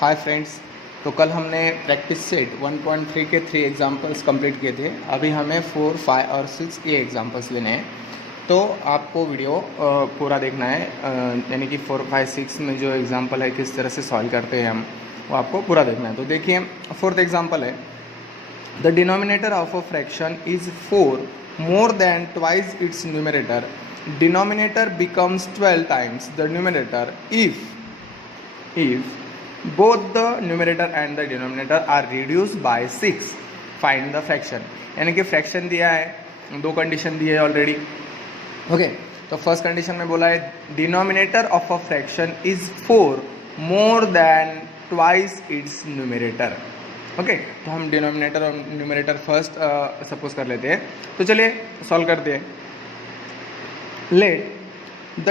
Hi friends. तो कल हमने प्रैक्टिस सेट 1.3 के 3 एग्जाम्पल्स कंप्लीट किए थे। अभी हमें 4, 5 और 6 के एग्जाम्पल्स लेने हैं। तो आपको वीडियो पूरा देखना है, यानी कि 4, 5, 6 में जो एग्जाम्पल है किस तरह से सॉल्व करते हैं हम, वो आपको पूरा देखना है। तो देखिए, फोर्थ एग्जाम्पल है, the denominator of a fraction is 4 more than twice its numerator. Denominator becomes 12 times the numerator if both the numerator and the denominator are reduced by 6 find the fraction। यानी कि fraction दिया है, दो condition दी है already. Okay, तो first condition में बोला है denominator of a fraction is 4 more than twice its numerator. Okay, तो हम डिनोमिनेटर और न्यूमरेटर फर्स्ट सपोज कर लेते हैं। तो चलिए सॉल्व करते हैं। Let the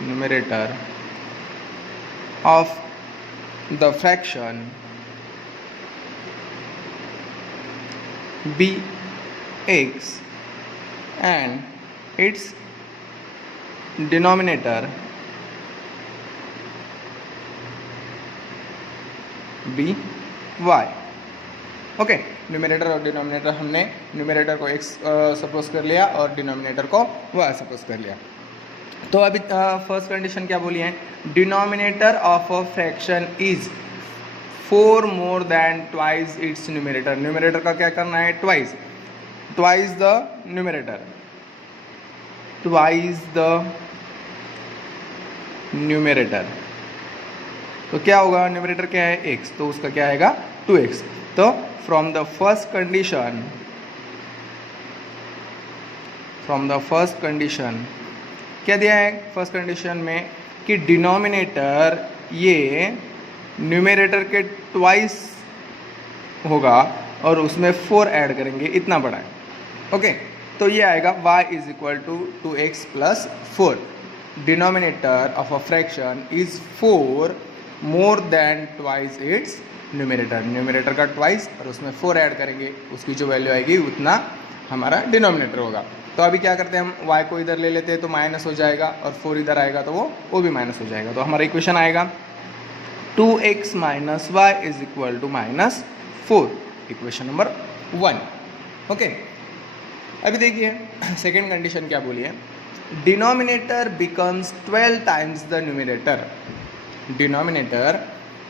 numerator of the fraction be x and its denominator be y। Okay, numerator और डिनोमिनेटर, हमने न्यूमरेटर को x सपोज कर लिया और डिनोमिनेटर को y सपोज कर लिया। तो अभी फर्स्ट कंडीशन क्या बोली है, denominator of a fraction is 4 more than twice its numerator. Numerator का क्या करना है, ट्वाइस द न्यूमरेटर, तो क्या होगा, न्यूमरेटर क्या है x, तो उसका क्या आएगा 2x। तो फ्रॉम द फर्स्ट कंडीशन क्या दिया है फर्स्ट कंडीशन में कि डिनोमिनेटर ये न्यूमरेटर के ट्वाइस होगा और उसमें 4 ऐड करेंगे, इतना बड़ा है। ओके, तो ये आएगा y is equal to 2x plus 4। Denominator of a fraction is 4 more than twice its numerator. Numerator का ट्वाइस और उसमें 4 ऐड करेंगे, उसकी जो वैल्यू आएगी उतना हमारा डिनोमिनेटर होगा। तो अभी क्या करते हैं, हम y को इधर ले लेते हैं तो माइनस हो जाएगा, और 4 इधर आएगा तो वो भी माइनस हो जाएगा। तो हमारा इक्वेशन आएगा 2x minus y is equal to -4, equation number 1। Okay, अभी देखिए सेकेंड कंडीशन क्या बोली है, denominator becomes 12 times the numerator. Denominator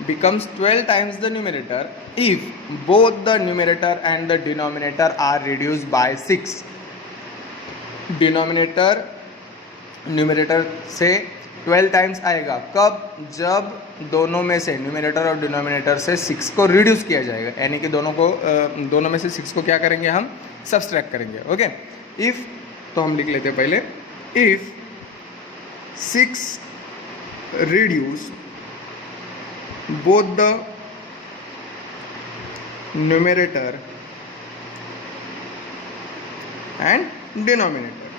becomes 12 times the numerator if both the numerator and the denominator are reduced by 6। Denominator numerator से 12 times आएगा, कब, जब दोनों में से, न्यूमरेटर और डिनोमिनेटर से 6 को रिड्यूस किया जाएगा, यानी कि दोनों में से 6 को क्या करेंगे, हम सब्सट्रैक्ट करेंगे। ओके, इफ, तो हम लिख लेते हैं पहले, if 6 reduce both the numerator and denominator।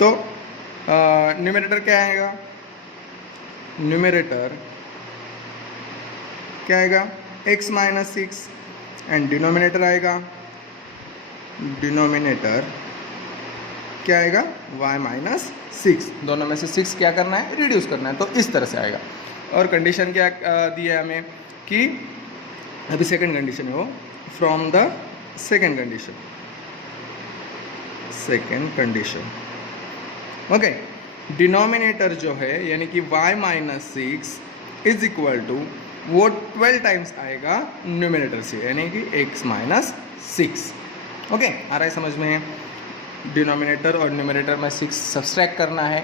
तो न्यूमरेटर क्या आएगा, न्यूमरेटर क्या आएगा x माइनस 6 एंड डिनोमिनेटर आएगा, डिनोमिनेटर क्या आएगा y माइनस 6। दोनों में से 6 क्या करना है, रिड्यूस करना है, तो इस तरह से आएगा। और कंडीशन क्या दी है हमें कि अभी सेकंड कंडीशन है वो, from the second condition. Okay, denominator जो है यानी कि y minus 6 is equal to, वो 12 टाइम्स आएगा न्यूमरेटर से, यानी कि x माइनस 6। ओके, आ रहा है समझ में, डिनोमिनेटर और न्यूमरेटर में 6 सब्सट्रैक्ट करना है,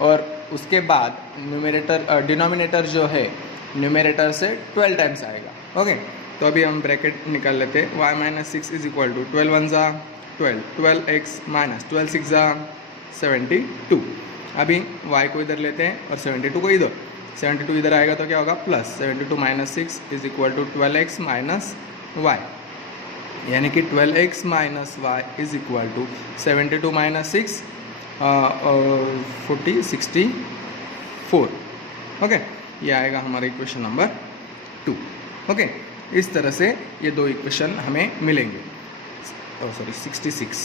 और उसके बाद डिनोमिनेटर जो है न्यूमरेटर से 12 टाइम्स आएगा। ओके, तो अभी हम ब्रैकेट निकाल लेते हैं, y minus 6 is equal to 12 1 जा 12, 12x माइनस 12 6 जा 72। अभी y को इधर लेते हैं और 72 को इधर, 72 इधर आएगा तो क्या होगा, plus 72 minus 6 is equal to 12x minus y, यानी कि 12x minus y is equal to 72 minus 6 40 64। Okay, ये आएगा हमारा इक्वेशन नंबर 2। ओके, इस तरह से ये दो इक्वेशन हमें मिलेंगे। सॉरी 66।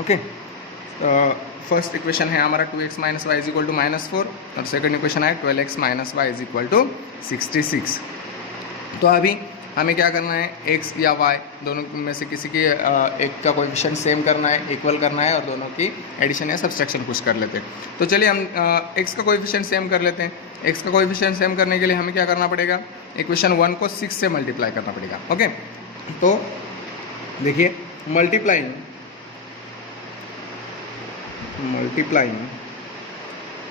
ओके, फर्स्ट इक्वेशन है हमारा 2x minus y is equal to -4 और सेकंड इक्वेशन है 12x minus y is equal to 66। तो अभी हमें क्या करना है, x या y दोनों में से किसी की एक का कोएफिशिएंट सेम करना है, इक्वल करना है और दोनों की एडिशन या सब्सट्रैक्शन कुछ कर लेते हैं। तो चलिए हम x का कोएफिशिएंट सेम कर लेते हैं। x का कोएफिशिएंट सेम करने के लिए हमें क्या करना पड़ेगा, इक्वेशन 1 को 6 से मल्टीप्लाई करना पड़ेगा। ओके, तो देखिए मल्टीप्लाइंग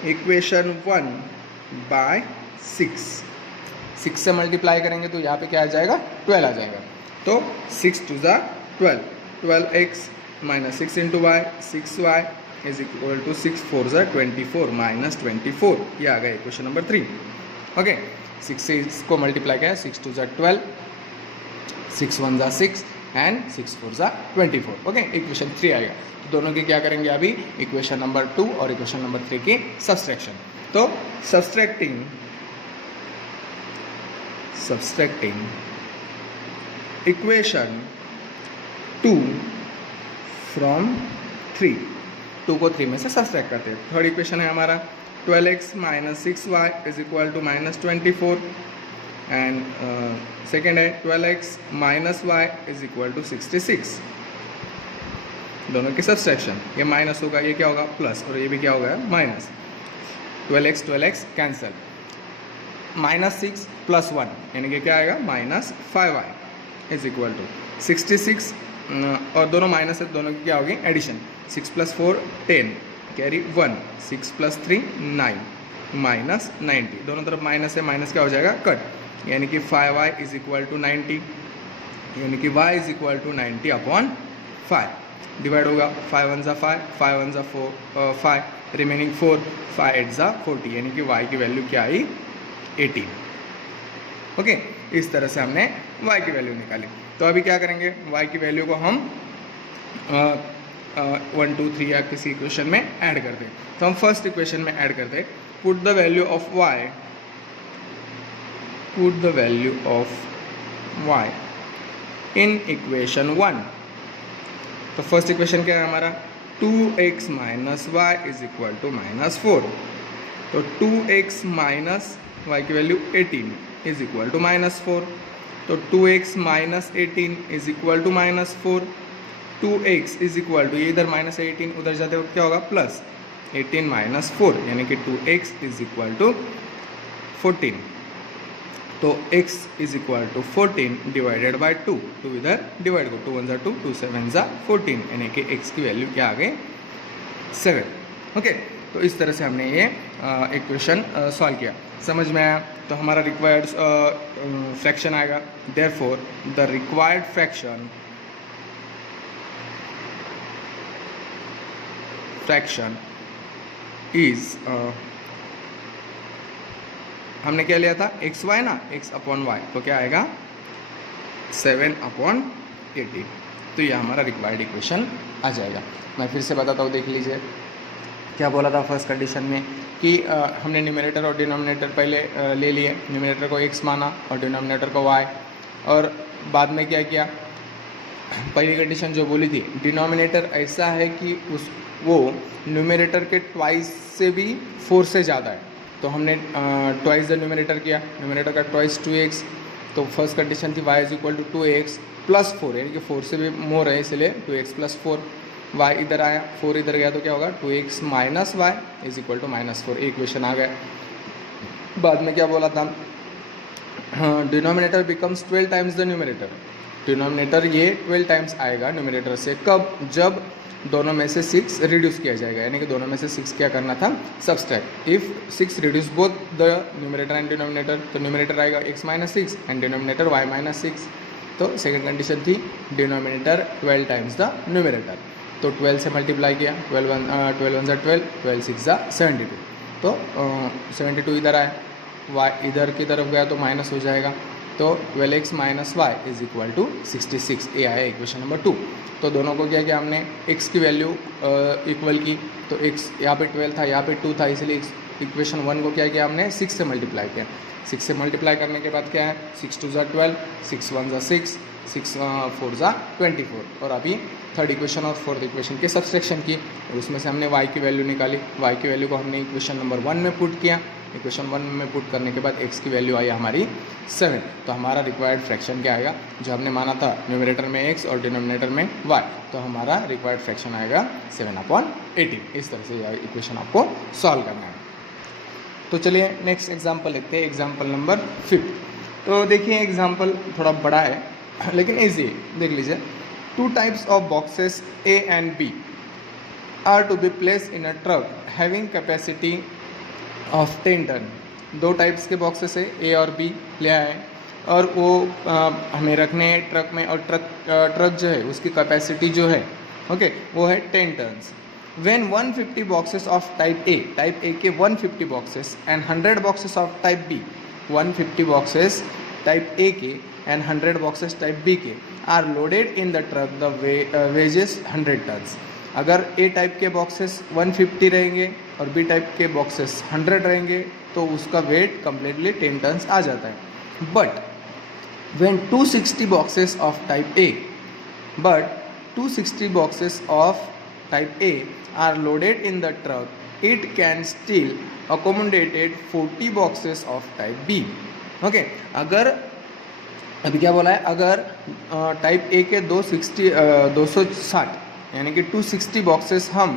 इक्वेशन 1 बाय 6 से मल्टीप्लाई करेंगे तो यहाँ पे क्या आ जाएगा, 12 आ जाएगा। तो 6 2 ज़ा 12, 12x minus 6 into y 6y is equal to 6 4 ज़ा 24 माइनस 24, ये आ गया इक्वेशन नंबर 3। ओके, 6 से इसको मल्टीप्लाई किया, 6 2 ज़ा 12, 6 1 ज़ा 6 एंड 6 4 ज़ा 24। ओके, इक्वेशन 3 आएगा। तो दोनों की क्या करेंगे अभी, इक्वेशन नंबर 2 और इक्वेशन नंबर 3 की सब्सट्रैक्शन। तो सब्सट्रैक्टिंग इक्वेशन 2 फ्रॉम 3, 2 को 3 में से सब्सट्रैक्ट करते हैं। थर्ड इक्वेशन है हमारा 12x minus 6y is equal to minus 24 and second है 12x minus y is equal to 66। दोनों की सब्सट्रैक्शन, ये माइनस होगा, ये क्या होगा प्लस, और ये भी क्या होगा minus. 12x cancel, minus 6 plus 1 यानी कि क्या आएगा minus 5y is equal to 66 और दोनों माइनस है, दोनों की क्या होगी एडिशन। 6 + 4 10 कैरी 1, 6 + 3 9 माइनस 90, दोनों तरफ माइनस है, माइनस क्या हो जाएगा कट, यानी कि 5y इज इक्वल टू 90, यानी कि y is equal to 90 upon 5 divide होगा 5 1 ज़ा 5, 5 1 ज़ा 4 5 रिमेनिंग 4, 5 8 ज़ा 40 यानी कि y की वैल्यू क्या आई 18। ओके, इस तरह से हमने y की वैल्यू निकाली। तो अभी क्या करेंगे, y की वैल्यू को हम 1 2 3 या किसी इक्वेशन में ऐड कर दें। तो हम फर्स्ट इक्वेशन में ऐड कर दें, put the value of y in equation 1। तो फर्स्ट इक्वेशन क्या है हमारा, 2x minus y is equal to -4। तो 2x माइनस y की वैल्यू 18 इज इक्वल टू -4। तो 2x minus 18 is equal to -4, 2x is equal to, ये इधर -18 उधर जाते वक्त क्या होगा प्लस 18 माइनस 4 यानी कि 2x इज इक्वल टू 14। तो x is equal to 14 divided by 2, 2 इधर डिवाइड को 2 1 ज़ा 2, 2 7 ज़ा 14 यानी कि x की वैल्यू क्या आ गई 7। ओके, तो इस तरह से हमने ये इक्वेशन सॉल्व किया। समझ में आया? तो हमारा रिक्वायर्ड फ्रैक्शन आएगा, therefore the required fraction is हमने क्या लिया था xy ना, x अपॉन वाई, तो क्या आएगा 7/18। तो ये हमारा रिक्वायर्ड इक्वेशन आ जाएगा। मैं फिर से बताता हूँ, देख लीजिए क्या बोला था फर्स्ट कंडीशन में कि हमने न्यूमरेटर और डिनोमिनेटर पहले ले लिए, न्यूमरेटर को x माना और डिनोमिनेटर को y, और बाद में क्या किया, पहली कंडीशन जो बोली थी डिनोमिनेटर ऐसा है कि वो न्यूमरेटर के ट्वाइस से भी 4 से ज़्यादा है, तो हमने ट्वाइस द न्यूमरेटर किया, न्यूमरेटर का ट्वाइस 2x। तो फर्स्ट कंडीशन थी y is equal to 2x plus 4 यानी कि 4 से भी मोर है, इसलिए 2x प्लस 4, y इधर आया 4 इधर गया तो क्या होगा 2x minus y is equal to -4, equation आ गया। बाद में क्या बोला था, denominator becomes 12 times the numerator, denominator ये 12 टाइम्स आएगा न्यूमरेटर से, कब, जब दोनों में से 6 रिड्यूस किया जाएगा, यानी कि दोनों में से 6 क्या करना था subtract. If 6 reduce both the numerator and denominator, तो न्यूमरेटर आएगा x minus 6 and denominator y minus 6। तो सेकंड कंडीशन थी डिनोमिनेटर 12 टाइम्स द न्यूमरेटर, तो 12 से मल्टीप्लाई किया, 12 1 ज़ा 12, 12 6 ज़ा 72, तो 72 इधर आया, y इधर की तरफ गया तो माइनस हो जाएगा, तो 12x minus y is equal to 66, ये आया इक्वेशन नंबर 2। तो दोनों को क्या किया हमने, x की वैल्यू इक्वल की, तो x यहाँ पे 12 था, यहाँ पे 2 था, इसलिए इक्वेशन 1 को क्या किया हमने 6 से मल्टीप्लाई किया। 6 से मल्टीप्लाई करने के बाद क्या है, 6 2 ज़ा 12, 6 1 ज़ा 6, 6 4 ज़ा 24। और अभी थर्ड इक्वेशन और फोर्थ इक्वेशन के सब्सट्रैक्शन की, और उसमें से हमने y की वैल्यू निकाली। y की वैल्यू को हमने इक्वेशन नंबर 1 में पुट किया। इक्वेशन 1 में पुट करने के बाद x की वैल्यू आई हमारी 7। तो हमारा रिक्वायर्ड फ्रैक्शन क्या आएगा, जो हमने माना था न्यूमरेटर में x और डिनोमिनेटर में y, तो हमारा रिक्वायर्ड फ्रैक्शन आएगा 7/18। इस तरह से यह इक्वेशन आपको सॉल्व करना है। तो चलिए नेक्स्ट एग्जाम्पल लिखते हैं, एग्जाम्पल नंबर 5। तो देखिए एग्जाम्पल थोड़ा बड़ा है लेकिन ईजी है, देख लीजिए। 2 types of boxes A and B are to be placed in a truck having capacity of 10 ton। 2 types के बॉक्सेस है A और B ले आए हैं, और वो हमें रखने हैं ट्रक में, और ट्रक जो है उसकी कैपेसिटी जो है ओके वो है 10 turns. When 150 boxes of type A के 150 boxes and 100 boxes of type B, 150 boxes type A के and 100 boxes type B के are loaded in the truck, the weighs 100 tons। अगर A टाइप के boxes 150 रहेंगे और B type के boxes 100 रहेंगे तो उसका वेट कम्प्लीटली 10 टन्स आ जाता है। But when 260 boxes of type A are loaded in the truck, it can still accommodated 40 boxes of type B। Okay अगर अभी क्या बोला है, अगर टाइप ए के 260 यानी कि 260 बॉक्सेस हम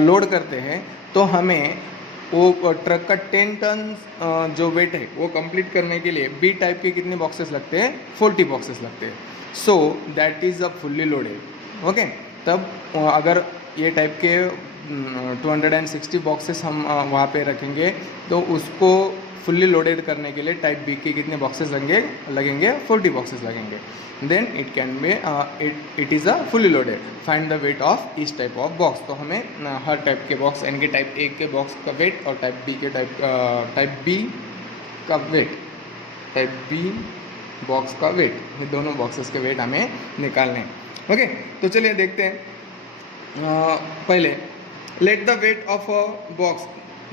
लोड करते हैं तो हमें वो ट्रक का 10 टन जो वेट है वो कंप्लीट करने के लिए बी टाइप के कितने बॉक्सेस लगते हैं, 40 बॉक्सेस लगते हैं। So that is a fully loaded. Okay तब अगर ये टाइप के 260 बॉक्सेस हम वहाँ पे रखेंगे तो उसको फुल्ली लोडेड करने के लिए टाइप बी के कितने बॉक्सेस लगेंगे 40 बॉक्सेस लगेंगे। Then it can be it is a fully loaded. Find the weight of each type of box. तो हमें हर टाइप के बॉक्स यानी कि टाइप ए के बॉक्स का वेट और टाइप बी के टाइप बी का वेट, टाइप बी बॉक्स का वेट, ये दोनों बॉक्सेस के वेट हमें निकालने हैं। ओके तो चलिए देखते हैं। पहले late the weight of a box,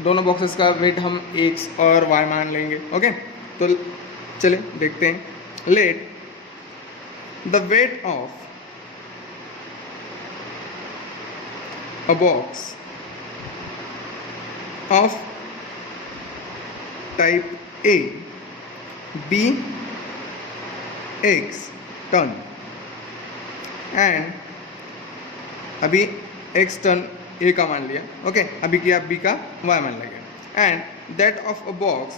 दोनों बॉक्सेस का वेट हम x और y मान लेंगे। ओके तो चलिए देखते हैं। Let the weight of a box of type A be x ton and अभी x टन A का मान लिया। ओके अभी क्या B का Y मान लेंगे। And that of a box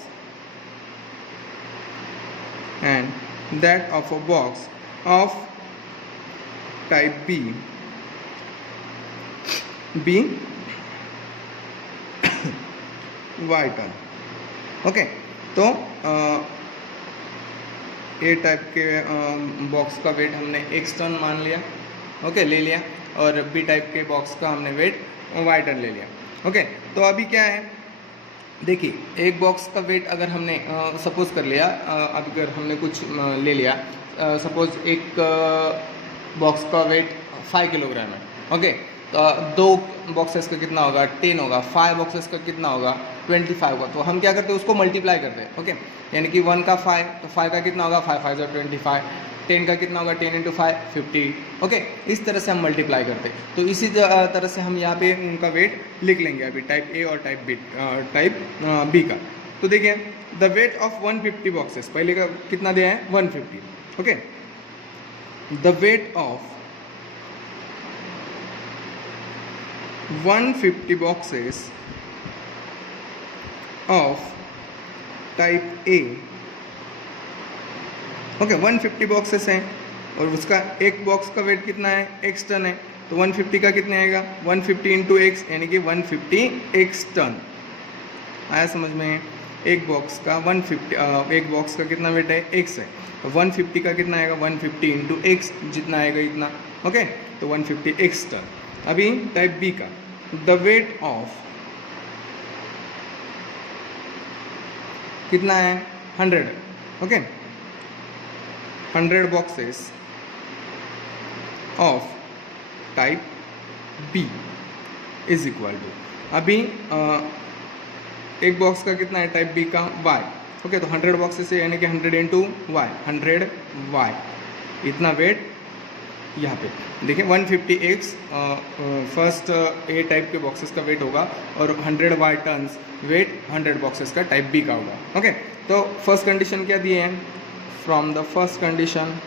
of type B Y ton. Okay तो ए टाइप के बॉक्स का वेट हमने x टन मान लिया, ओके ले लिया, और बी टाइप के बॉक्स का हमने वेट y टन ले लिया। ओके तो अभी क्या है, देखिए एक बॉक्स का वेट अगर हमने सपोज कर लिया, अगर हमने कुछ ले लिया, सपोज एक बॉक्स का वेट 5 किलोग्राम है। ओके तो 2 बॉक्सेस का कितना होगा 10 होगा, 5 बॉक्सेस का कितना होगा 25 होगा। तो हम क्या करते हैं उसको मल्टीप्लाई करते हैं। ओके यानी कि 1 का 5 तो 5 का कितना होगा 5 5 25, 10 का कितना होगा 10 × 5 50। ओके इस तरह से हम मल्टीप्लाई करते हैं। तो इसी तरह से हम यहाँ पे उनका वेट लिख लेंगे अभी टाइप ए और टाइप बी का। तो देखिए द वेट ऑफ 150 बॉक्सेस, पहले का कितना दिया है 150। Okay the weight of 150 boxes of type A। Okay 150 boxes हैं और उसका एक बॉक्स का वेट कितना है x टन है, तो 150 का कितना आएगा 150 × x यानी कि 150 x टन। आया समझ में? एक बॉक्स का 150 एक बॉक्स का कितना वेट है x है, तो 150 का कितना आएगा 150 × x, जितना आएगा इतना। ओके तो 150 x टन। अभी टाइप बी का द वेट ऑफ कितना है 100। Okay 100 boxes of type B is equal to, अभी एक बॉक्स का कितना है टाइप बी का y। ओके तो 100 बॉक्सेस है यानी कि 100 × y 100 y इतना वेट यहाँ पे देखिए 150x फर्स्ट ए टाइप के बॉक्सेस का वेट होगा और 100y टन्स वेट 100 बॉक्सेस का टाइप बी का होगा। ओके, तो फर्स्ट कंडीशन क्या दिए हैं? फ्रॉम द फर्स्ट कंडीशन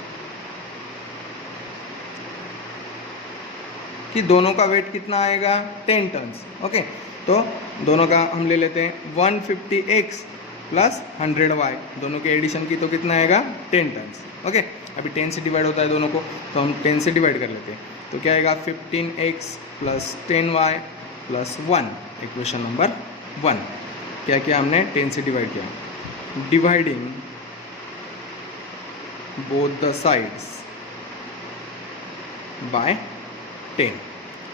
कि दोनों का वेट कितना आएगा 10 टन्स। ओके, तो दोनों का हम ले लेते हैं 150x प्लस 100y, दोनों के एडिशन की तो कितना आएगा 10 टन्स। ओके, अभी 10 से डिवाइड होता है दोनों को, तो हम 10 से डिवाइड कर लेते हैं, तो क्या आएगा 15x plus 10y plus 1, equation number 1। क्या किया हमने? 10 से डिवाइड किया, dividing both the sides by 10।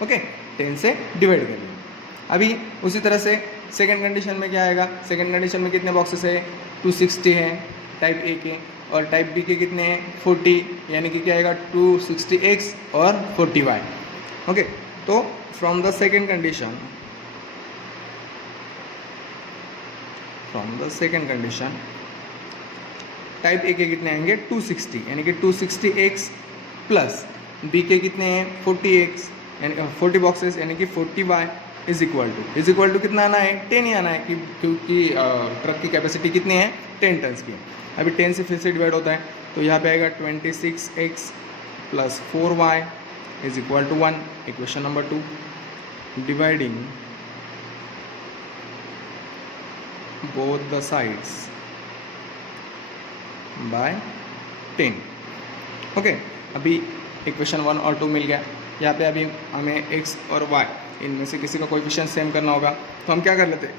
Okay, 10 से डिवाइड कर लिया। अभी उसी तरह से सेकेंड कंडीशन में क्या आएगा? सेकेंड कंडीशन में कितने बॉक्सेस है? 260 है टाइप ए के, और टाइप बी के कितने हैं? 40, यानी कि क्या आएगा 260x और 40y। ओके, तो from the second condition, type A के कितने आएंगे? 260, यानी कि 260x प्लस बी के कितने हैं? 40x, यानी 40 बॉक्सेस, यानी कि 40y इज इक्वल टू कितना आना है? 10 ही आना है, क्योंकि ट्रक की कैपेसिटी कितनी है? 10 टन्स की है। अभी 10 से फिर से डिवाइड होता है, तो यहाँ पे आएगा 26x plus 4y is equal to 1, equation number 2। Dividing both the sides by 10। Okay, अभी इक्वेशन 1 और 2 मिल गया। यहाँ पे अभी हमें x और y इनमें से किसी का कोएफिशिएंट सेम करना होगा, तो हम क्या कर लेते हैं?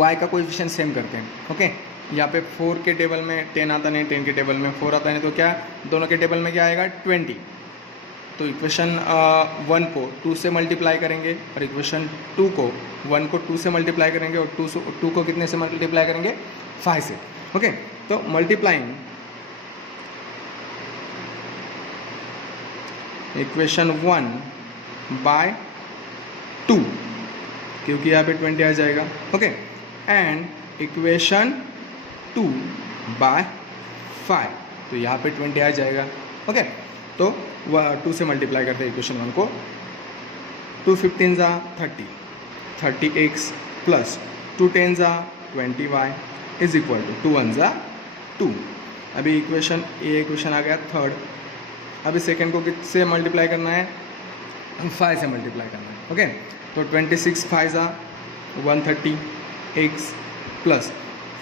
y का कोएफिशिएंट सेम करते हैं। ओके, यहाँ पे 4 के टेबल में 10 आता नहीं, 10 के टेबल में 4 आता नहीं, तो क्या दोनों के टेबल में क्या आएगा? 20। तो इक्वेशन 1 को 2 से मल्टीप्लाई करेंगे और इक्वेशन 2 को 1 को 2 से मल्टीप्लाई करेंगे और 2 को कितने से मल्टीप्लाई करेंगे? 5 से। ओके, तो मल्टीप्लाइंग इक्वेशन 1 बाय 2, क्योंकि यहाँ पे 20 आ जाएगा। ओके, एंड इक्वेशन 2 बाय 5, तो यहाँ पे 20 आ जाएगा। ओके, तो 2 से मल्टीप्लाई करते हैं इक्वेशन 1 को, 2 15 जा 30, 30x प्लस 2 10 जा 20y इज इक्वल टू 2 1 जा 2। अभी इक्वेशन आ गया थर्ड। अभी सेकेंड को किससे मल्टीप्लाई करना है? 5 से मल्टीप्लाई करना है। ओके, तो 26 5 जा 130x प्लस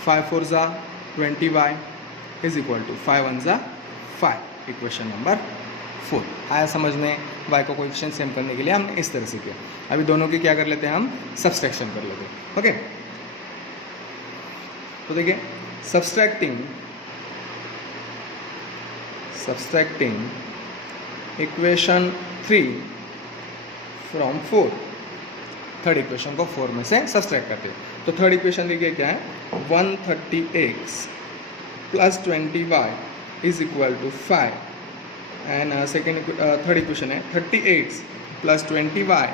5 4 जा 20y इज इक्वल टू 5 1 जा 5, इक्वेशन नंबर 4। आया समझ में? y को कोएफिशिएंट सेम करने के लिए हमने इस तरह से किया। अभी दोनों की क्या कर लेते हैं? हम सब्सट्रैक्शन कर लेते हैं। ओके, तो देखिए subtracting equation 3 from 4, third equation को 4 में से सब्सट्रैक्ट करते हैं। तो थर्ड इक्वेशन देखिए क्या है? 130x plus 20y is equal to 5, and third equation है 30x plus 20y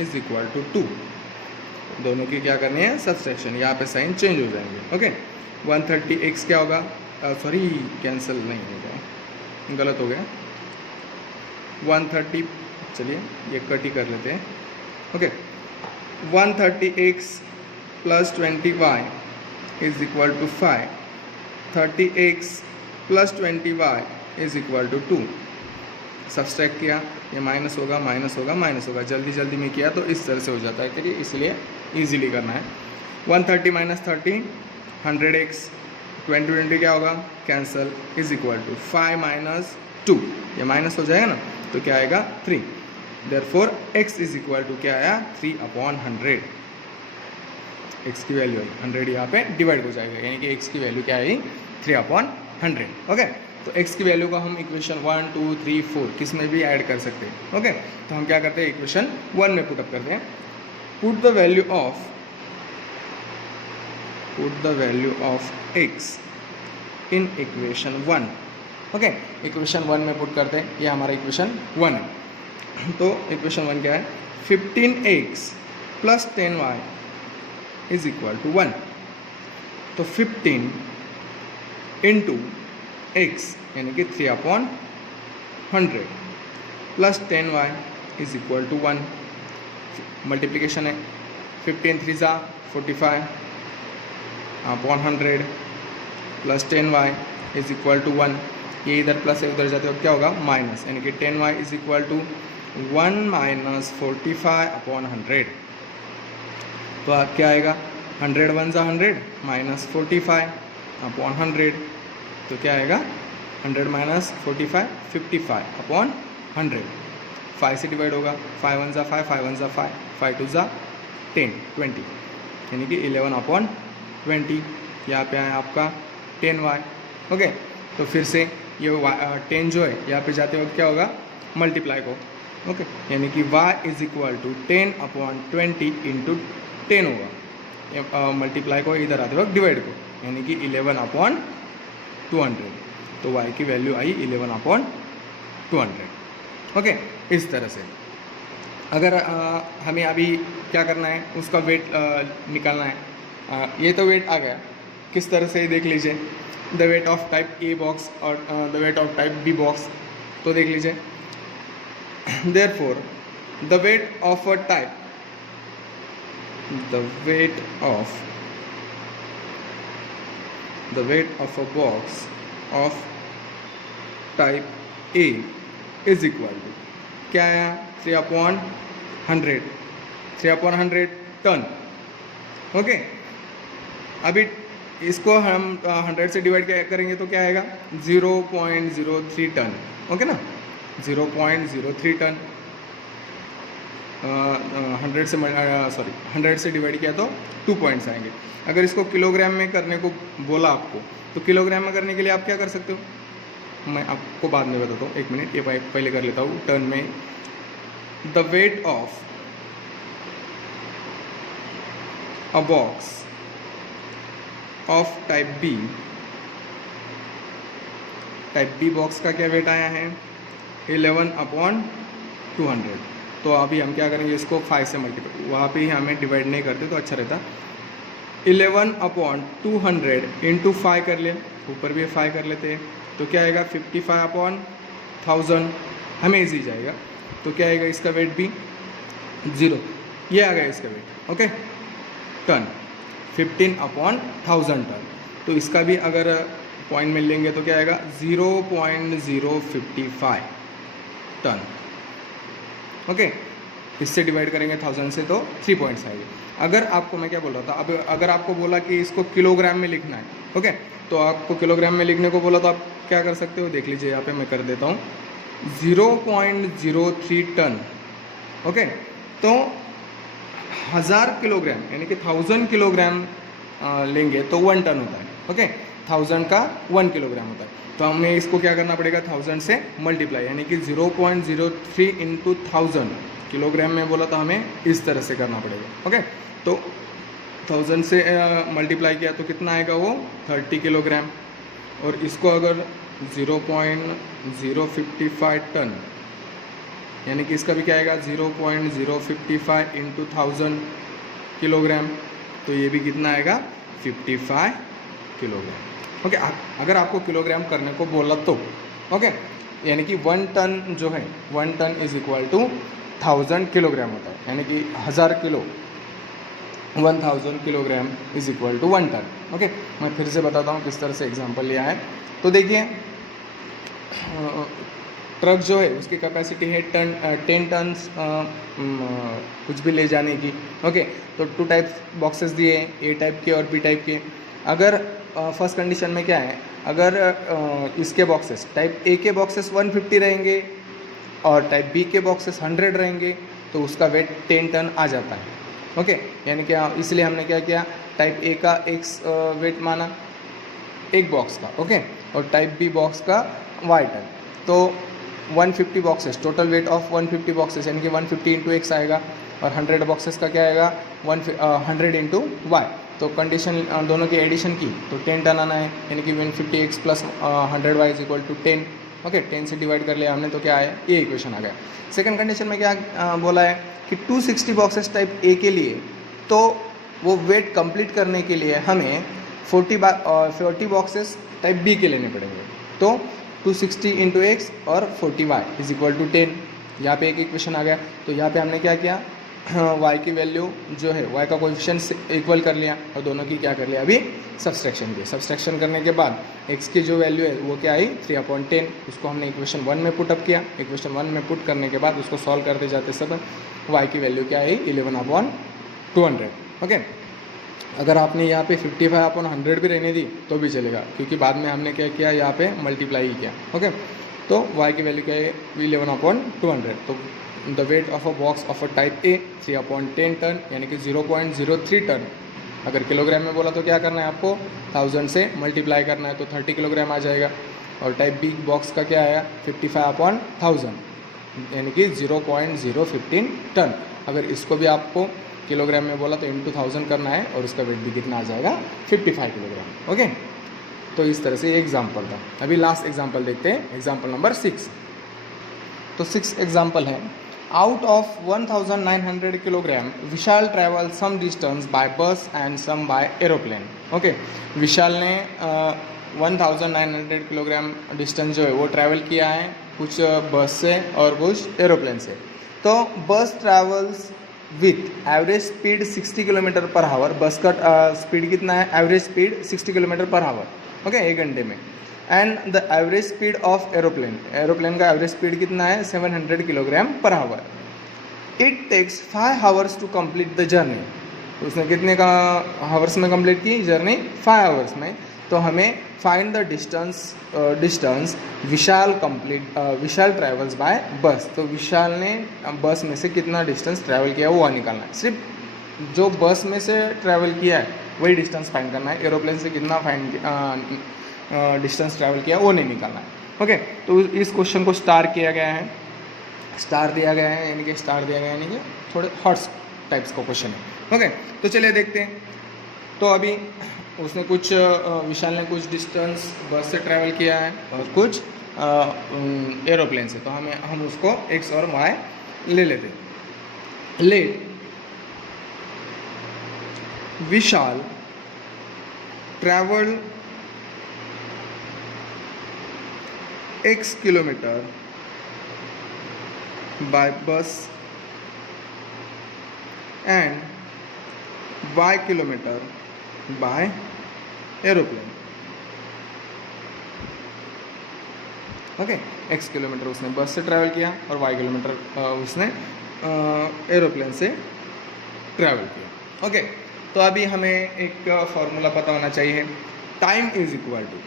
is equal to 2। दोनों की क्या करनी है? सब्सट्रैक्शन। यहाँ पे साइन चेंज हो जाएंगे। ओके, 130x क्या होगा? सॉरी, कैंसिल नहीं होगा, गलत हो गया। 130, चलिए ये कट ही कर लेते हैं। Okay, 130x plus 20y is equal to 5, 30x plus 20y is equal to 2। Subtract किया, ये माइनस होगा, माइनस होगा, माइनस होगा, जल्दी में किया तो इस तरह से हो जाता है, क्योंकि इसलिए इजीली करना है। 130 माइनस 30 100x, 20 क्या होगा? Cancel, is equal to 5 minus 2, ये माइनस हो जाएगा ना, तो क्या आएगा? 3। Therefore x is equal to क्या आया? 3/100। x की वैल्यू 100 यहाँ पे डिवाइड हो जाएगा, यानी कि x की वैल्यू क्या आई? 3/100। ओके, तो x की वैल्यू को हम इक्वेशन 1 2 3 4 किस में भी ऐड कर सकते हैं। ओके, तो हम क्या करते हैं? इक्वेशन 1 में पुटअप करते हैं। Put the value of x in equation 1। Okay, equation 1 में पुट करते हैं, ये हमारा इक्वेशन 1 है। तो इक्वेशन 1 क्या है? 15x plus 10y is equal to 1। तो 15 इंटू एक्स यानी कि 3/100 plus 10y is equal to 1। Multiplication है, 15 3 ज़ा 45/100 plus 10y is equal to 1। ये इधर प्लस है, उधर जाते हो क्या होगा माइनस, यानी कि 10y is equal to 1 minus 45/100। तो आप क्या आएगा 100 1 ज़ा 100 माइनस 45/100, तो क्या आएगा 100 माइनस 45 55/100। 5 से डिवाइड होगा, 5 1 ज़ा 5 5 1 ज़ा 5 5 2 ज़ा 10 20 यानी कि 11/20। यहाँ पे आया आपका 10y। ओके, तो फिर से ये 10 जो है यहाँ पे जाते वक्त क्या होगा मल्टीप्लाई को। ओके, यानी कि y is equal to 10/20 into 10 होगा, मल्टीप्लाई को इधर आते वक्त डिवाइड को, यानी कि 11/200। तो y की वैल्यू आई 11/200। ओके, इस तरह से अगर हमें अभी क्या करना है उसका वेट निकालना है। ये तो वेट आ गया, किस तरह से देख लीजिए, the weight of type A box और the weight of type B box. तो देख लीजिए, therefore the weight of a type the weight of a box of type A is equal to क्या आया 3/100 टन। ओके, अभी इसको हम 100 से डिवाइड करेंगे तो क्या आएगा 0.03 टन। ओके ना, 0.03 टन। 100 से डिवाइड किया तो 2 पॉइंट्स आएंगे। अगर इसको किलोग्राम में करने को बोला आपको, तो किलोग्राम में करने के लिए आप क्या कर सकते हो, मैं आपको बाद में बताता हूँ, 1 मिनट, ये पहले कर लेता हूँ। टर्न में the weight of a box of type B box का क्या वेट आया है 11/200। तो अभी हम क्या करेंगे, इसको 5 से मल्टीप्लाई, वहाँ पे ही हमें डिवाइड नहीं करते तो अच्छा रहता। 11/200 इंटू 5 कर ले, ऊपर भी 5 कर लेते हैं, तो क्या आएगा 55/1000, हमें इजी जाएगा। तो क्या आएगा इसका वेट भी 0, ये आ गया इसका वेट। Okay, ton 15/1000 ton. तो इसका भी अगर पॉइंट में लेंगे तो क्या आएगा 0.055 टन। ओके, इससे डिवाइड करेंगे 1000 से तो 3 पॉइंट्स आएंगे। अगर आपको मैं क्या बोल रहा था, अब अगर आपको बोला कि इसको किलोग्राम में लिखना है, ओके, तो आपको किलोग्राम में लिखने को बोला तो आप क्या कर सकते हो, देख लीजिए यहाँ पे मैं कर देता हूँ 0.03 टन। ओके, तो 1000 किलोग्राम यानी कि 1000 किलोग्राम लेंगे तो 1 टन होता है। ओके, 1000 का 1 किलोग्राम होता है, तो हमें इसको क्या करना पड़ेगा 1000 से मल्टीप्लाई, यानी कि 0.03 इंटू 1000 किलोग्राम में बोला तो हमें इस तरह से करना पड़ेगा। ओके, तो 1000 से मल्टीप्लाई किया तो कितना आएगा वो 30 किलोग्राम, और इसको अगर 0.055 टन, यानी कि इसका भी क्या आएगा 0.055 इंटू 1000 किलोग्राम, तो ये भी कितना आएगा 55 किलोग्राम। ओके, अगर आपको किलोग्राम करने को बोला तो ओके, यानी कि 1 टन जो है 1 ton is equal to 1000 kilogram होता है, यानी कि 1000 kilo 1000 kilogram is equal to 1 ton. Okay, मैं फिर से बताता हूँ किस तरह से एग्जांपल लिया है। तो देखिए, ट्रक जो है उसकी कैपेसिटी है 10 टन कुछ भी ले जाने की। ओके, तो 2 टाइप बॉक्सेस दिए, ए टाइप के और बी टाइप के। अगर फर्स्ट कंडीशन में क्या है, अगर इसके बॉक्सेस टाइप ए के बॉक्सेस 150 रहेंगे और टाइप बी के बॉक्सेस 100 रहेंगे, तो उसका वेट 10 टन आ जाता है। ओके, यानी कि इसलिए हमने क्या किया, टाइप ए का एक्स वेट माना एक बॉक्स का, ओके, और टाइप बी बॉक्स का वाई टन। तो 150 boxes, total weight of 150 boxes यानी कि 150 इंटू एक्स आएगा, और 100 बॉक्सेस का क्या आएगा 100 इंटू वाई। तो कंडीशन दोनों की एडिशन की तो 10 टन आना है, यानी कि 150 X plus 100 Y is equal to 10। Okay, 10 से डिवाइड कर लिया हमने तो क्या आया, ये इक्वेशन आ गया। सेकंड कंडीशन में क्या बोला है कि 260 बॉक्सेस टाइप ए के लिए, तो वो वेट कंप्लीट करने के लिए हमें 40 बॉक्सेस टाइप बी के लेने पड़ेंगे। तो 260 इंटू एक्स और 40y इज इक्वल टू 10। यहाँ पे एक इक्वेशन आ गया। तो यहाँ पे हमने क्या किया, y की वैल्यू जो है y का कोएफिशिएंट से इक्वल कर लिया और दोनों की क्या कर लिया, अभी सब्सट्रैक्शन की। सब्सट्रैक्शन करने के बाद x की जो वैल्यू है वो क्या आई 3/10, उसको हमने इक्वेशन 1 में पुटअप किया। इक्वेशन 1 में पुट करने के बाद उसको सॉल्व करते जाते सब y की वैल्यू क्या आई 11/200। ओके, अगर आपने यहाँ पे 55/100 भी रहने दी तो भी चलेगा, क्योंकि बाद में हमने क्या किया, यहाँ पे मल्टीप्लाई किया। ओके, तो y की वैल्यू क्या है 11/200। तो the weight of a box of a type A 3/10 ton, यानी कि 0.03 टन। अगर किलोग्राम में बोला तो क्या करना है आपको, 1000 से मल्टीप्लाई करना है, तो 30 किलोग्राम आ जाएगा। और टाइप बी बॉक्स का क्या आया 55/1000, यानी कि 0.015 टन। अगर इसको भी आपको किलोग्राम में बोला तो इंटू 1000 करना है और उसका वेट भी कितना आ जाएगा 55 किलोग्राम। ओके, तो इस तरह से ये एग्जाम्पल था। अभी लास्ट एग्जाम्पल देखते हैं, एग्जाम्पल नंबर 6। तो 6 एग्जाम्पल है, out of 1900 kilogram Vishal travel some distance by bus and some by aeroplane. Okay, Vishal ने 1900 किलोग्राम डिस्टेंस जो है वो ट्रैवल किया है, कुछ बस से और कुछ एरोप्लेन से। तो bus travels with average speed 60 kilometre per hour. Bus का स्पीड कितना है, average speed 60 kilometre per hour. Okay, 1 घंटे में। And the average speed of aeroplane, aeroplane का एवरेज स्पीड कितना है 700 kilogram per hour. It takes 5 hours to complete the journey. तो उसने कितने का आवर्स में कंप्लीट की जर्नी, 5 आवर्स में। तो हमें find the distance Vishal travels by bus. तो विशाल ने बस में से कितना डिस्टेंस ट्रैवल किया वो निकालना है। सिर्फ जो बस में से ट्रैवल किया है वही डिस्टेंस फाइंड करना है, एरोप्लेन से कितना डिस्टेंस ट्रैवल किया वो नहीं निकालना है। ओके, तो इस क्वेश्चन को स्टार किया गया है, स्टार दिया गया है, यानी कि स्टार दिया गया है, यानी कि थोड़े हॉट्स टाइप्स का क्वेश्चन है। ओके, तो चलिए देखते हैं। तो अभी उसने कुछ विशाल ने कुछ डिस्टेंस बस से ट्रैवल किया है और कुछ एरोप्लेन से। तो हम उसको एक्स और वाई ले लेते हैं। Let Vishal travel x kilometre by bus and y kilometre by aeroplane. Okay, x kilometre उसने बस से ट्रैवल किया और y किलोमीटर उसने एरोप्लेन से ट्रैवल किया। ओके, तो अभी हमें एक फार्मूला पता होना चाहिए, time is equal to,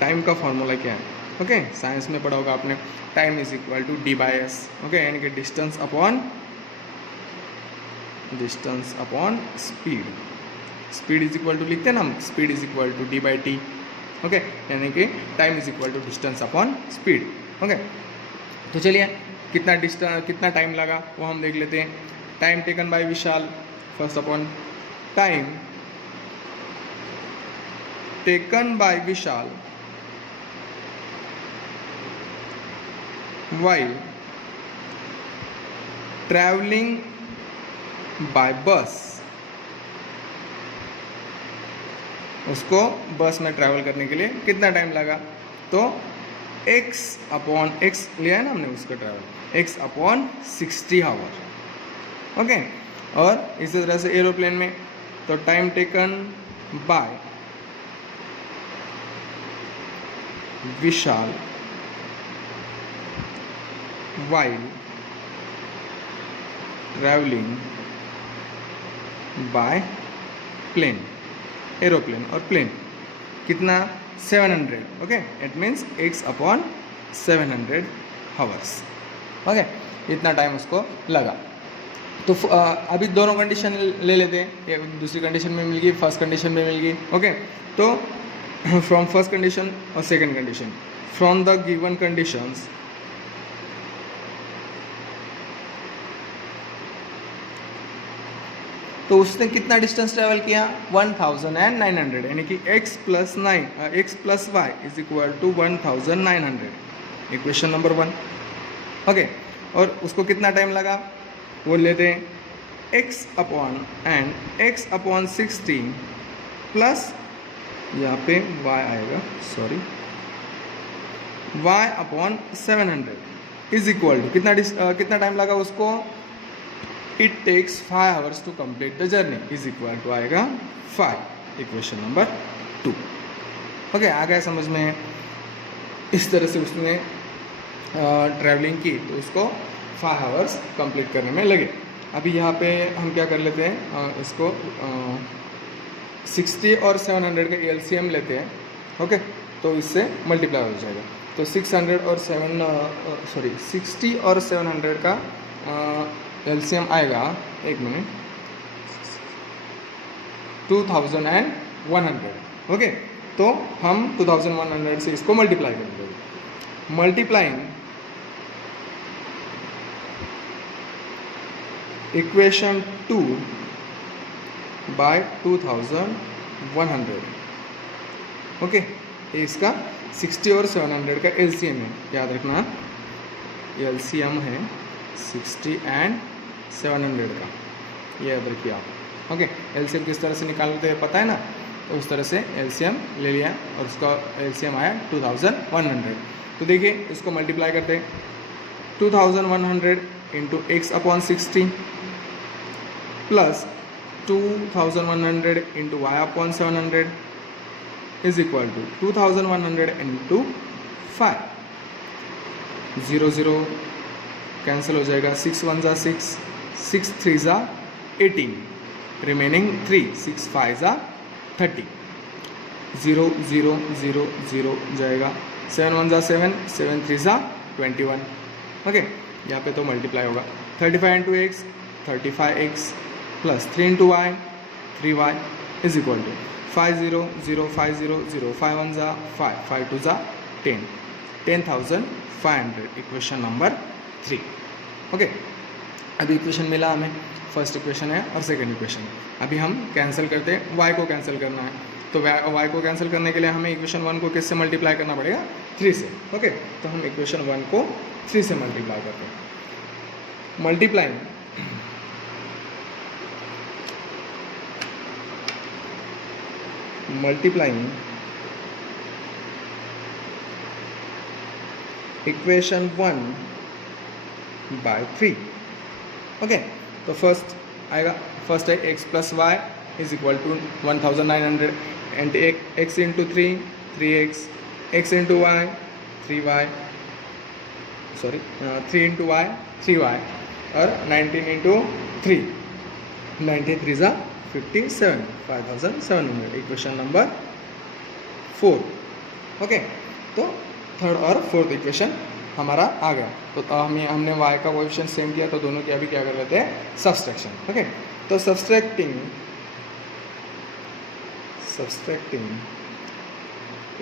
time का फार्मूला क्या है। ओके, साइंस में पढ़ा होगा आपने, time is equal to d/s। Okay, यानी कि distance upon speed. Speed is equal to लिखते हैं ना हम, speed is equal to d/t। Okay, यानी कि time is equal to distance upon speed. Okay, तो चलिए कितना टाइम लगा वो हम देख लेते हैं। Time taken by Vishal, first upon time taken by Vishal while traveling by bus। उसको बस में ट्रैवल करने के लिए कितना टाइम लगा, तो x लिया है ना हमने उसका ट्रैवल, x/60 आवर। ओके, और इसी तरह से एरोप्लेन में तो time taken by Vishal while traveling by plane, aeroplane और प्लेन कितना 700। Okay, it means x/700 hours. Okay, इतना टाइम उसको लगा। तो अभी दोनों कंडीशन ले लेते हैं, दूसरी कंडीशन में मिल गई, फर्स्ट कंडीशन में मिल गई। ओके, तो फ्रॉम फर्स्ट कंडीशन और second condition, from the given conditions तो उसने कितना डिस्टेंस ट्रैवल किया 1900, यानी कि x + y is equal to 1900, equation number 1। Okay, और उसको कितना टाइम लगा वो लेते हैं x/60 प्लस यहाँ पे y आएगा, sorry y upon 700 is equal to कितना टाइम लगा उसको, it takes 5 hours to complete the journey is equal to आएगा 5, इक्वेशन नंबर 2। ओके, आ गया समझ में। इस तरह से उसने ट्रैवलिंग की तो उसको 5 आवर्स कंप्लीट करने में लगे। अभी यहाँ पे हम क्या कर लेते हैं, इसको 60 और 700 का एलसीएम लेते हैं। ओके, तो इससे मल्टीप्लाई हो जाएगा। तो 60 और 700 का एलसीएम आएगा, एक मिनट, 2100। ओके, तो हम 2100 से इसको मल्टीप्लाई करेंगे। Multiplying equation 2 bye 2100। ओके, ये इसका 60 और 700 का एलसीएम है, याद रखना एलसीएम है 60 एंड 700 का, ये याद रखिए आप। ओके, एलसीएम किस तरह से निकालते हैं पता है ना, तो उस तरह से एलसीएम ले लिया और उसका एलसीएम आया 2100। तो देखिए इसको मल्टीप्लाई करते हैं, 2100 into X upon 60 plus 2100 into Y upon 700 is equal to 2100 into 5। 0 0 cancel हो जाएगा, 6 1 जा 6, 6 3 जा 18, रिमेनिंग 3, 6 5 जा 30, 0 0 0 0 जाएगा, 7 1 जा 7, 7 3 जा 21। ओके, यहाँ पे तो मल्टीप्लाई होगा, 35 into X 35x plus 3 into Y 3y is equal to 5 0 0 5 0 0, 5 1 जा 5, 5 2 जा 10, 10,500, इक्वेशन नंबर 3। ओके, अभी इक्वेशन मिला हमें, फर्स्ट इक्वेशन है और सेकंड इक्वेशन। अभी हम कैंसिल करते हैं, y को कैंसिल करना है, तो y को कैंसिल करने के लिए हमें इक्वेशन 1 को किससे मल्टीप्लाई करना पड़ेगा, 3 से। ओके, तो हम इक्वेशन 1 को 3 से मल्टीप्लाई करते हैं। Multiplying equation 1 by 3। ओके, तो फर्स्ट आएगा, फर्स्ट है x plus Y is equal to 1900 and x into 3 3x, x into Y 3y, sorry 3 into Y 3y और 19 इंटू 3, 93 जा 57, 5700, इक्वेशन नंबर 4। ओके, तो थर्ड और फोर्थ इक्वेशन हमारा आ गया। तो हमने y का कोएफिशिएंट सेम किया, तो दोनों की अभी क्या कर लेते हैं, सब्सट्रैक्शन। ओके, तो subtracting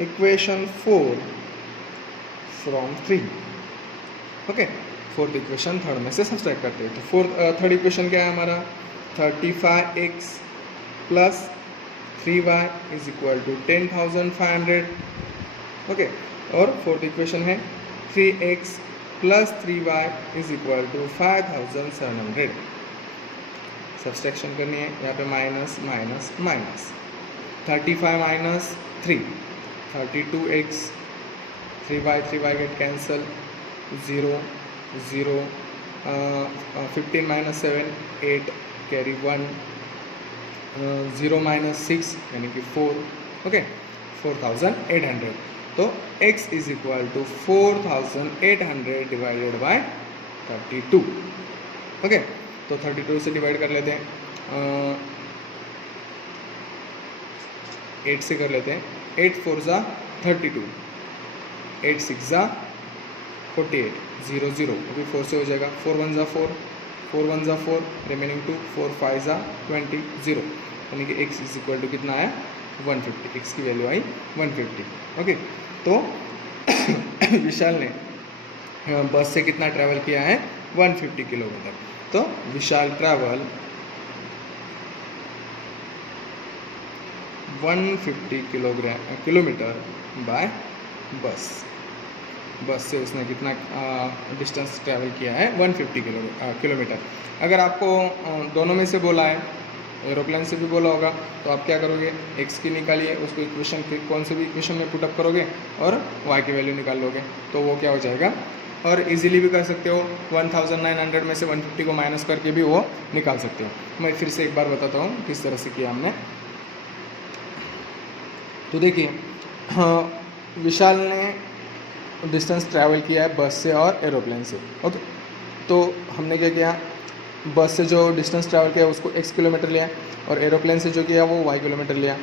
equation 4 from 3। Okay, fourth equation third में से सब्सट्रैक्ट करते हैं। तो थर्ड इक्वेशन क्या है हमारा, 35x plus 3y is equal to 10,500। Okay, और फोर्थ इक्वेशन है 3x plus 3y is equal to 5,700। Subtraction करनी है, यहाँ पे minus minus minus, 35 minus 3, 32x, 3y get cancel, 0 0, 15 minus 7 8, carry 1, 0 minus 6 यानी कि 4। ओके, 4,800। तो x is equal to 4,800 divided by 32। Okay, तो 32 से डिवाइड कर लेते हैं, 8 से कर लेते हैं, 8 4 जा 32, 8 6 जा 48, 0 0, अभी 4 से हो जाएगा, 4 1 जा 4, 4 1 जा 4, रिमेनिंग 2, 4 5 जा 20, 0, यानी कि x इज इक्वल टू कितना आया, 150, x की वैल्यू आई 150। ओके, तो विशाल ने बस से कितना ट्रैवल किया है, 150 किलोमीटर। तो विशाल ट्रैवल 150 किलोमीटर बाय बस। बस से उसने कितना डिस्टेंस ट्रैवल किया है, 150 किलोमीटर। अगर आपको दोनों में से बोला है एरोप्लेन से भी बोला होगा। तो आप क्या करोगे, x की निकालिए, उसको इक्वेशन कौन से भी इक्वेशन में पुटअप करोगे और y की वैल्यू निकाल लोगे, तो वो क्या हो जाएगा। और इजीली भी कर सकते हो, 1900 में से 150 को माइनस करके भी वो निकाल सकते हो। मैं फिर से एक बार बताता हूँ किस तरह से किया हमने। तो देखिए, विशाल ने डिस्टेंस ट्रैवल किया है बस से और एरोप्लेन से। ओके, तो हमने क्या किया, बस से जो डिस्टेंस ट्रैवल किया उसको x किलोमीटर लिया और एरोप्लेन से जो किया वो y किलोमीटर लिया।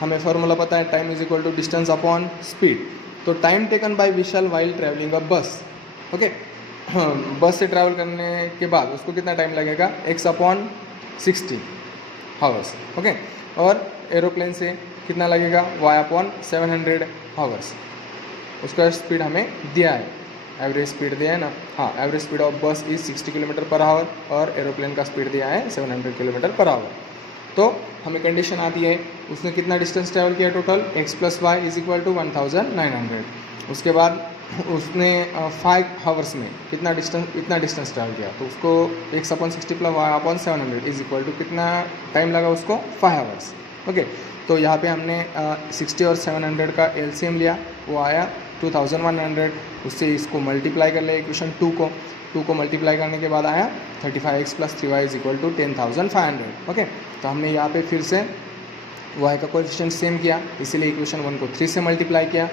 हमें फार्मूला पता है, time is equal to distance upon speed. तो time taken by Vishal while travelling a bus, okay, बस से ट्रैवल करने के बाद उसको कितना टाइम लगेगा, x अपॉन 60 हावर्स, ओके। और एरोप्लेन से कितना लगेगा, y अपॉन 700 हावर्स। उसका स्पीड हमें दिया है, एवरेज स्पीड दिया है ना, हाँ, एवरेज स्पीड ऑफ बस इज 60 किलोमीटर पर आवर और एरोप्लेन का स्पीड दिया है 700 किलोमीटर पर आवर। तो हमें कंडीशन आती है, उसने कितना डिस्टेंस ट्रैवल किया total, x plus Y is equal to 1900। उसके बाद उसने 5 हावर्स में इतना डिस्टेंस ट्रैवल किया, तो उसको x upon 60 plus Y upon 700 is equal to कितना टाइम लगा उसको, 5 हावर्स, ओके। तो यहाँ पे हमने 60 और 700 का एलसीएम लिया, वो आया 2100। उससे इसको मल्टीप्लाई कर लिया इक्वेशन 2 को मल्टीप्लाई करने के बाद आया 35x plus 3y is equal to 10,500, okay. तो हमने यहाँ पे फिर से y का कोएफिशिएंट सेम किया, इसीलिए इक्वेशन 1 को 3 से मल्टीप्लाई किया,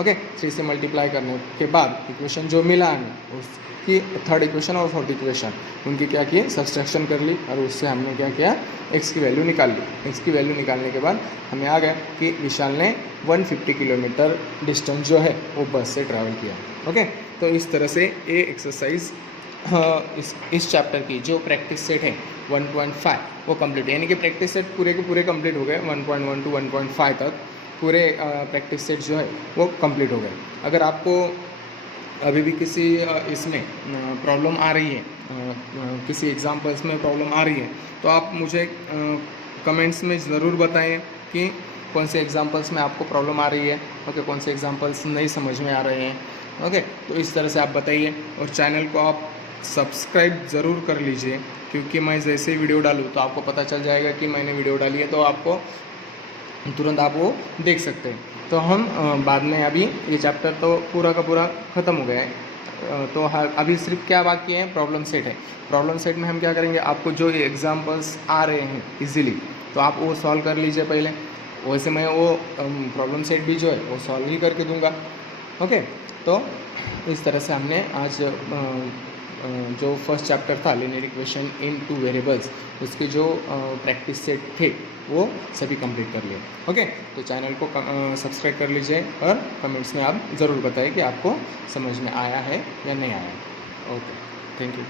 ओके। 3 से मल्टीप्लाई करने के बाद इक्वेशन जो मिला हमें उसकी थर्ड इक्वेशन और फोर्थ इक्वेशन उनकी क्या किए, सब्सट्रैक्शन कर ली और उससे हमने क्या किया, x की वैल्यू निकाल ली। x की वैल्यू निकालने के बाद हमें आ गया कि विशाल ने 150 किलोमीटर डिस्टेंस जो है वो बस से ट्रैवल किया, ओके। तो इस तरह से ये एक्सरसाइज इस चैप्टर की जो प्रैक्टिस सेट है 1.5 वो कंप्लीट, यानी कि प्रैक्टिस सेट पूरे के पूरे कंप्लीट हो गए। 1.1 to 1.5 तक पूरे प्रैक्टिस सेट जो है वो कंप्लीट हो गए। अगर आपको अभी भी किसी इसमें प्रॉब्लम आ रही है, किसी एग्जाम्पल्स में प्रॉब्लम आ रही है, तो आप मुझे कमेंट्स में ज़रूर बताएं कि कौन से एग्जाम्पल्स में आपको प्रॉब्लम आ रही है, ओके, कौन से एग्जाम्पल्स नहीं समझ में आ रहे हैं, ओके। तो इस तरह से आप बताइए और चैनल को आप सब्सक्राइब ज़रूर कर लीजिए, क्योंकि मैं जैसे ही वीडियो डालूँ तो आपको पता चल जाएगा कि मैंने वीडियो डाली है, तो आपको तुरंत आप वो देख सकते हैं। तो हम बाद में, अभी ये चैप्टर तो पूरा का पूरा ख़त्म हो गया है, तो अभी सिर्फ क्या बाकी है, प्रॉब्लम सेट है। प्रॉब्लम सेट में हम क्या करेंगे, आपको जो ये एग्जाम्पल्स आ रहे हैं इजीली, तो आप वो सॉल्व कर लीजिए पहले। वैसे मैं वो प्रॉब्लम सेट भी जो है वो सॉल्व ही करके दूंगा, ओके। तो इस तरह से हमने आज जो फर्स्ट चैप्टर था लीनियर इक्वेशन इन 2 वेरिएबल्स, उसके जो प्रैक्टिस सेट थे वो सभी कंप्लीट कर लिए, ओके। तो चैनल को सब्सक्राइब कर लीजिए और कमेंट्स में आप ज़रूर बताएं कि आपको समझ में आया है या नहीं आया, ओके। Thank you.